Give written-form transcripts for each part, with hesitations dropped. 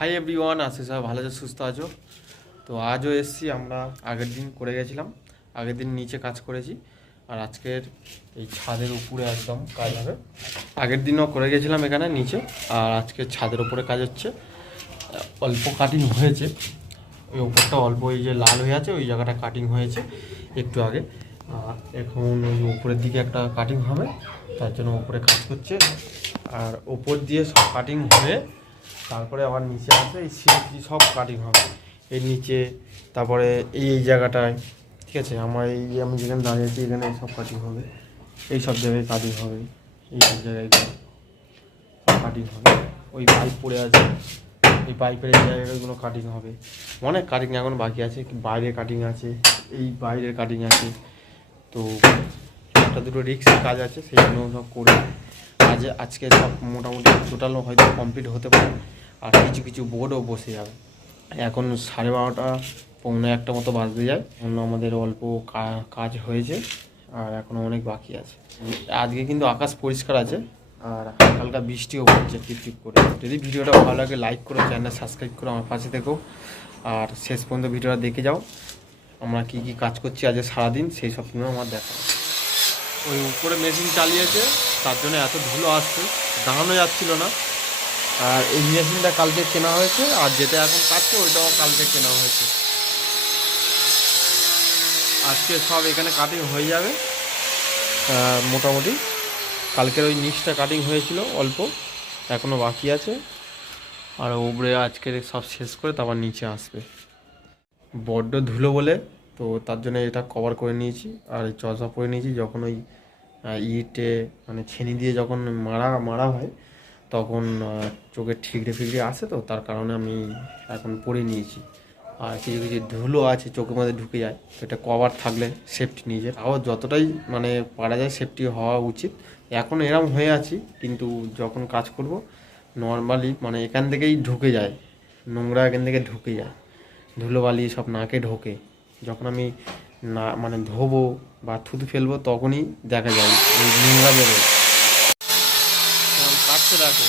Hi everyone, আশা সবাই ভালো আছে, সুস্থ আছো। তো আজও এসছি, আমরা আগের দিন করে গেছিলাম, আগের দিন নিচে কাজ করেছি, আর আজকের এই ছাদের উপরে একদম কাজ হবে। আগের দিনও করে গেছিলাম এখানে নিচে, আর আজকে ছাদের উপরে কাজ হচ্ছে। অল্প কাটিং হয়েছে, ওই উপরটা অল্প, এই যে লাল হয়ে আছে ওই জায়গাটা কাটিং হয়েছে একটু আগে। আর এখন ওই উপরের দিকে একটা কাটিং হবে, তার জন্য উপরে কাজ করছে। আর ওপর দিয়ে সব কাটিং হয়ে তারপরে আবার নিচে আসবে, এই সিঁড়ি সব কাটিং হবে এই নিচে, তারপরে এই জায়গাটায়। ঠিক আছে, আমি যেখানে দাঁড়িয়েছি এখানে সব কাটিং হবে, এই সব জায়গায় কাটিং হবে, এই সব জায়গায় সব কাটিং হবে। ওই পাইপ পড়ে আছে, এই পাইপের এই জায়গাগুলো কাটিং হবে। অনেক কাটিং এখন বাকি আছে, বাইরে কাটিং আছে, এই বাইরের কাটিং আছে। তো একটা দুটো রিক্সের কাজ আছে, সেই জন্য সব করে আজকে সব মোটামুটি টোটালও হয়তো কমপ্লিট হতে পারে। আর কিছু কিছু বোর্ডও বসে যাবে। এখন 12:30 পৌনে একটা মতো বাজতে যায়। অন্য আমাদের অল্প কাজ হয়েছে, আর এখনও অনেক বাকি আছে। আজকে কিন্তু আকাশ পরিষ্কার আছে, আর হালকা বৃষ্টিও পড়ছে টিপটিপ করে। যদি ভিডিওটা ভালো লাগে লাইক করো, চ্যানেলটা সাবস্ক্রাইব করো, আমার পাশে থেকো, আর শেষ পর্যন্ত ভিডিওটা দেখে যাও। আমরা কি কি কাজ করছি আজ সারাদিন সেই সব নিয়েও আমার দেখা। ওই উপরে মেশিন চালিয়েছে, তার জন্য এত ধুলো আসছে, দাঁড়ানো যাচ্ছিল না। আর এই মেশিনটা কালকে কেনা হয়েছে, আর যেটা এখন কাটছে ওইটাও কালকে কেনা হয়েছে। আজকে সব এখানে কাটিং হয়ে যাবে মোটামুটি। কালকের ওই নিচটা কাটিং হয়েছিল অল্প, এখনও বাকি আছে। আর উপরে আজকের সব শেষ করে তারপর নিচে আসবে। বড্ড ধুলো বলে তো তার জন্য এটা কভার করে নিয়েছি, আর এই চশমা পরে নিয়েছি। যখন ওই ইটে মানে ছেনি দিয়ে যখন মারা হয় তখন চোখে ঠিকরে ফিকরে আসে, তো তার কারণে আমি এখন পরে নিয়েছি। আর কিছু কিছু ধুলো আছে চোখের মধ্যে ঢুকে যায়, তো এটা কভার থাকলে সেফটি নিজের, তাও যতটাই মানে পারা যায় সেফটি হওয়া উচিত। এখন এরম হয়ে আছি, কিন্তু যখন কাজ করব নর্মালি মানে এখান থেকেই ঢুকে যায়, নোংরা এখান থেকে ঢুকে যায়, ধুলোবালি সব নাকে ঢোকে। যখন আমি না মানে ধোবো বা থুতু ফেলবো তখনই দেখা যায় এই নোংরা বেরোয়। কাটছে দেখো,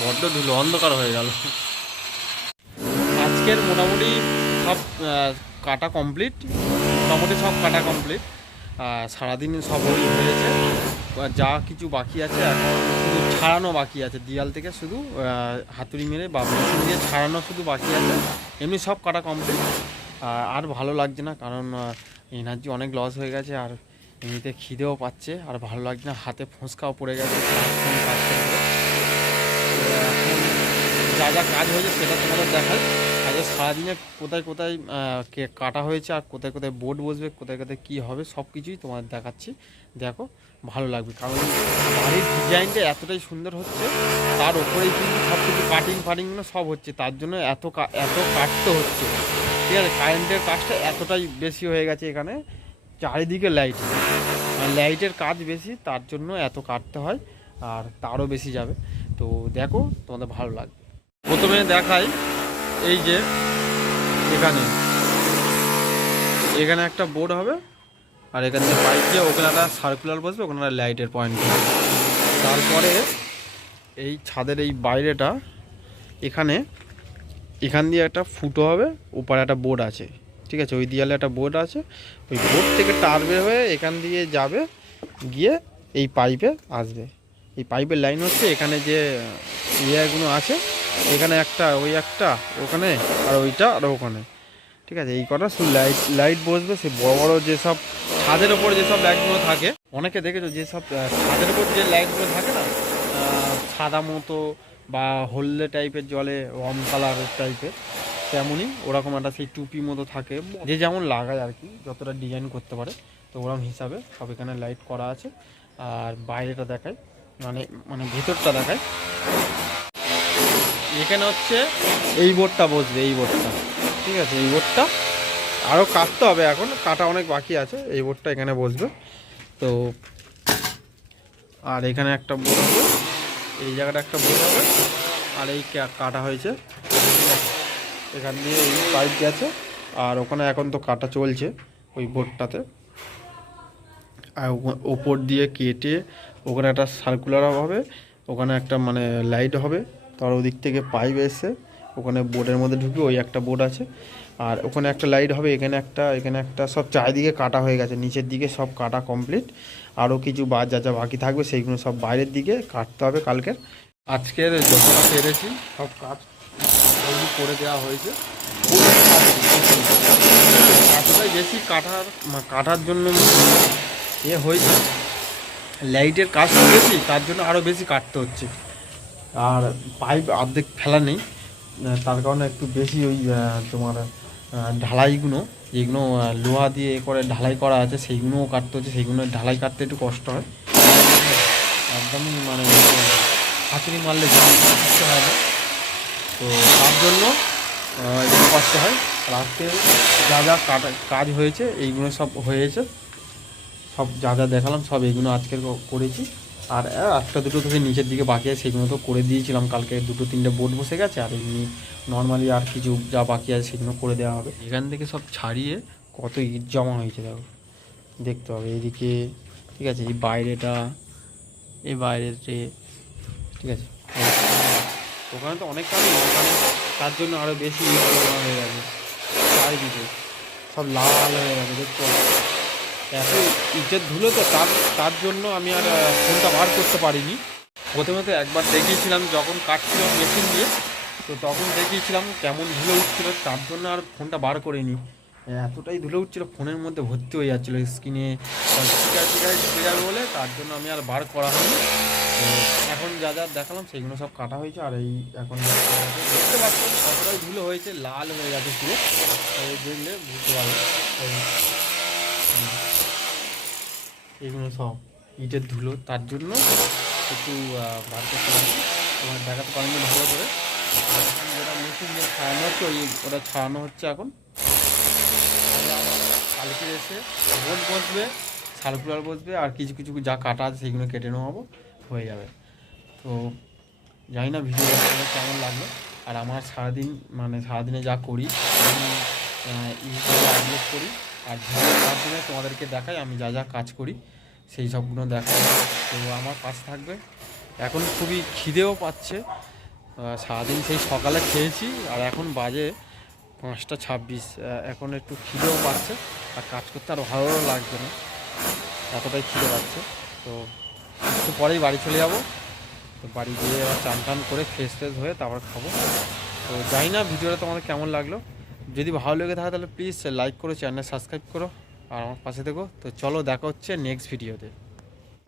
বড্ড ধুলো, অন্ধকার হয়ে গেল। আজকের মোটামুটি সব কাটা কমপ্লিট, সারাদিন সব ওই হয়েছে। যা কিছু বাকি আছে এখন শুধু ছাড়ানো বাকি আছে, দেয়াল থেকে শুধু হাতুড়ি মেরে বা মেশিন দিয়ে ছাড়ানো শুধু বাকি আছে। এমনি সব কাটা কমপ্লিট। আর ভালো লাগছে না, কারণ এনার্জি অনেক লস হয়ে গেছে, আর এমনিতে খিদেও পাচ্ছে, আর ভালো লাগছে না, হাতে ফোঁসকাও পড়ে গেছে কাজ করতে। যা যা কাজ হয়েছে সেটা তোমাদের দেখাই। আজকে সারাদিনে কোথায় কোথায় কাটা হয়েছে, আর কোথায় কোথায় বোর্ড বসবে, কোথায় কোথায় কী হবে সব কিছুই তোমাদের দেখাচ্ছি। দেখো, ভালো লাগবে, কারণ বাড়ির ডিজাইনটা এতটাই সুন্দর হচ্ছে, তার ওপরেই কিন্তু সব কিছু ফাটিংগুলো সব হচ্ছে, তার জন্য এত কাটতে হচ্ছে। ঠিক আছে, কারেন্টের কাজটা এতটাই বেশি হয়ে গেছে এখানে, চারিদিকে লাইটের কাজ বেশি, তার জন্য এত কাটতে হয়, আর তারও বেশি যাবে। তো দেখো, তোমাদের ভালো লাগবে। প্রথমে দেখাই, এই যে এখানে একটা বোর্ড হবে, আর এখান থেকে পাইপ দিয়ে ওখানে একটা সার্কুলার বসবে, ওখানে একটা লাইটের পয়েন্ট হবে। তারপরে এই ছাদের এই বাইরেটা এখান দিয়ে একটা ফুটো হবে, উপরে একটা বোর্ড আছে। ঠিক আছে, ওই দেয়ালে একটা বোর্ড আছে, ওই বোর্ড থেকে তার বের হয়ে এখান দিয়ে যাবে, গিয়ে এই পাইপে আসবে। এই পাইপের লাইন হচ্ছে এখানে যে ইয়েগুলো আছে, এখানে একটা, ওই একটা ওখানে, আর ওইটা আর ওখানে। ঠিক আছে, এই কটা শুধু লাইট বসবে। সে বড় বড় যেসব ছাদের ওপর যেসব লাইটগুলো থাকে, অনেকে দেখেছো যেসব ছাদের ওপর যে লাইটগুলো থাকে না, সাদা মতো বা হলদে টাইপের, জলে রম কালার টাইপের, তেমনই ওরকম একটা সেই টুপি মতো থাকে, যে যেমন লাগায় আর কি, যতটা ডিজাইন করতে পারে, তো ওরকম হিসাবে সব এখানে লাইট করা আছে। আর বাইরেটা দেখায়, মানে মানে ভেতরটা দেখায়। এখানে হচ্ছে এই বোর্ডটা বসবে, এই বোর্ডটা। ঠিক আছে, এই বোর্ডটা আরও কাটতে হবে, এখন কাটা অনেক বাকি আছে। এই বোর্ডটা এখানে বসবে। তো আর এখানে একটা বোর্ড হবে, এই জায়গাটা একটা বোর্ড হবে, আর এই কাটা হয়েছে। ঠিক আছে, এখান দিয়ে এই পাইপ গেছে, আর ওখানে এখন তো কাটা চলছে ওই বোর্ডটাতে। আর ওপর দিয়ে কেটে ওখানে একটা সার্কুলার হবে, ওখানে একটা মানে লাইট হবে, তার ওদিক থেকে পাইপ এসে ওখানে বোর্ডের মধ্যে ঢুকে, ওই একটা বোর্ড আছে, আর ওখানে একটা লাইট হবে, এখানে একটা সব চারিদিকে কাটা হয়ে গেছে, নিচের দিকে সব কাটা কমপ্লিট। আরও কিছু যা যা বাকি থাকবে সেইগুলো সব বাইরের দিকে কাটতে হবে কালকের। আজকের যতটা পেরেছি সব কাজ করে দেওয়া হয়েছে। এতটাই বেশি কাটার জন্য হয়েছে, লাইটের কাজ করেছি তার জন্য আরও বেশি কাটতে হচ্ছে। আর পাইপ অর্ধেক ফেলা নেই, তার কারণে একটু বেশি ওই তোমার ঢালাইগুলো যেগুলো লোহা দিয়ে করে ঢালাই করা আছে সেইগুলোও কাটতে হচ্ছে, সেইগুলো ঢালাই কাটতে একটু কষ্ট হয়, একদমই মানে হাতুড়ি মারলে কষ্ট হয় না, তো তার জন্য একটু কষ্ট হয়। আর আজকে যা যা কাজ হয়েছে এইগুলো সব হয়েছে, সব যা যা দেখালাম সব এইগুলো আজকের করেছি। আর একটা দুটো থেকে নিচের দিকে বাকি আছে সেগুলো তো করে দিয়েছিলাম, কালকে 2-3টে বোর্ড বসে গেছে, আর এমনি নর্মালি আর কিছু যা বাকি আছে সেগুলো করে দেওয়া হবে। এখান থেকে সব ছাড়িয়ে কত ইট জমা হয়েছে দেখো, দেখতে হবে এইদিকে, ঠিক আছে, এই বাইরেটা, এই বাইরেতে, ঠিক আছে, ওখানে তো অনেক কাজ, ওখানে তার জন্য আরও বেশি ইট জমা হয়ে গেছে, চারিদিকে সব লাল হয়ে গেছে দেখতে। এত ইটের ধুলো তো তার জন্য আমি আর ফোনটা বার করতে পারিনি। প্রথমে তো একবার দেখিয়েছিলাম যখন কাটছিলাম মেশিন দিয়ে, তো তখন দেখিয়েছিলাম কেমন ধুলো উঠছিল, তার জন্য আর ফোনটা বার করিনি। এতটাই ধুলো উঠছিল ফোনের মধ্যে ভর্তি হয়ে যাচ্ছিলো স্ক্রিনে, স্টিকার ঢুকে যাবে বলে, তার জন্য আমি আর বার করা হয়নি। তো এখন যা যা দেখালাম সেগুলো সব কাটা হয়েছে। আর এই এখন দেখতে পাচ্ছি কতটাই ধুলো হয়েছে, লাল হয়ে গেছে পুরো, দেখলে বুঝতে পারবে। এগুলো সব ইটের ধুলো, তার জন্য একটু বার করতে পারি, তোমার দেখাতে পারিনি ভালো করে। এখন যেটা মেশিন দিয়ে ছাড়ানো হচ্ছে ওটা ছাড়ানো হচ্ছে এখন। কালকে এসে বোর্ড বসবে, সার্কুলার বসবে, আর কিছু কিছু যা কাটা আছে সেগুলো কেটে নেওয়াবো, হয়ে যাবে। তো জানি না ভিডিওটা কেমন লাগলো। আর আমার সারাদিনে যা করি আমি ইউটিউবে আপলোড করি, আর ভিডিওর মাধ্যমে তোমাদেরকে দেখাই আমি যা যা কাজ করি, সেই সবগুলো দেখাই। তো আমার পাশে থাকবে। এখন খুবই খিদেও পাচ্ছে, সারাদিন সেই সকালে খেয়েছি, আর এখন বাজে 5টা 26, এখন একটু খিদেও পাচ্ছে, আর কাজ করতে আর ভালো লাগছে না, এতটাই খিদে পাচ্ছে। তো একটু পরেই বাড়ি চলে যাব, তো বাড়ি গিয়ে আবার চান টান করে ফ্রেশ হয়ে তারপর খাবো। তো জানি না ভিডিওটা তোমাদের কেমন লাগলো, যদি ভালো লেগে থাকে তাহলে প্লিজ লাইক করো, চ্যানেল সাবস্ক্রাইব করো, আর আমার পাশে থেকো। তো চলো দেখা হচ্ছে নেক্সট ভিডিওতে।